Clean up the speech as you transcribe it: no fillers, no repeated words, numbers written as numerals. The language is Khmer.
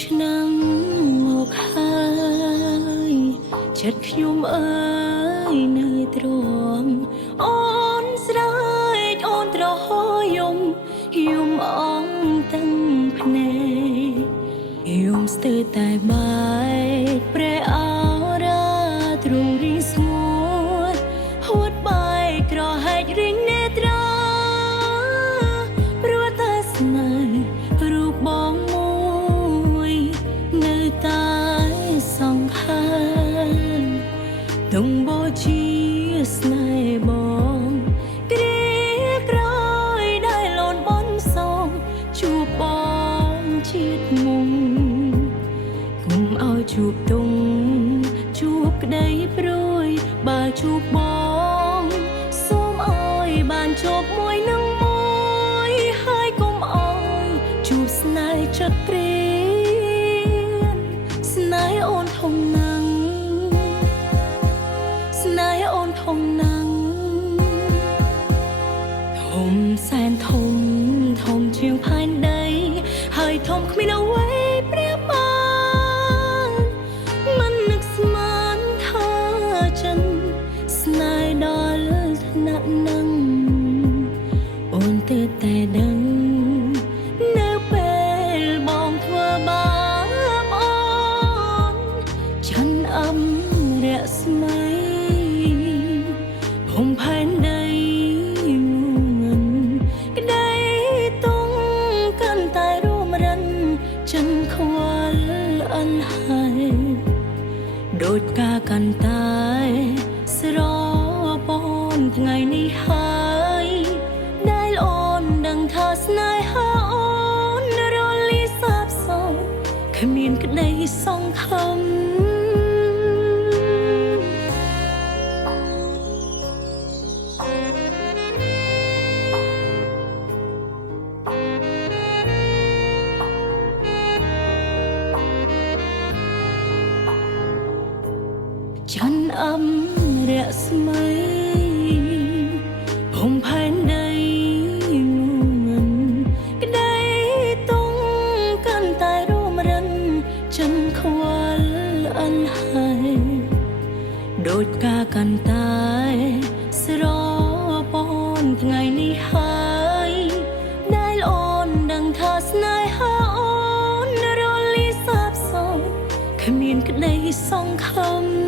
ឆ្នាំមកហើយចិត្តខ្ញុំអើយនៅទ្រាំអូនស្រែកអូនត្រហយំខ្ញុំអងទាំងភ្នែកខ្ញុំស្ទើរតែបែកប្រែអរ៉ាទ្រង់រីស្ងួតហួតបែកក្រហែករីងនេត្រាព្រោះតែស្នេហ៍រូបបងមួយនៅតែសង្ខារទងបូជាស្នេហ៍បងគ្រាក្រោយដែលលូនបនសំជួបបងជាតិមុំគុំឲ្យជួបទុំជួបក្តីព្រួយបើជួបបងសូមឲ្យបានជួបមួយនឹងមួយហើយកុំឲ្យជួបស្នេហ៍ចិត្តព្រានស្នេហ៍អូនធំណាស់ស្នេហ៍អូនធំណាស់ធំសែនធំធំជាងផែនដីហើយធំគ្មានអ្វីប្រៀបបានមិននឹកស្មានថាចិនស្នេហ៍ដល់ថ្នាក់នឹងអូនទើបតែដឹងនៅពេលបងធ្វើបាបអូនច័ន្ទអមរស្មីហុំផែនដីមិនក្តីតុងកាន់តែរួមរិនចិនខ្វល់អិនហើយដូចការកាន់តែស្រពនថ្ងៃនេះហើយដែលអូនដឹងថាស្នេហាអូនរលីសាបសូន្យគ្មានក្តីសង្ឃឹមច័ន្ទអមរស្មីហុំផែនដីមិនក្តីតុងកាន់តែរួមរិនចិនខ្វល់អិនហើយដូចការកាន់តែស្រពនថ្ងៃនេះហើយដែលអូនដឹងថាស្នេហាអូនរលីសាបសូន្យគ្មានក្តីសង្ឃឹម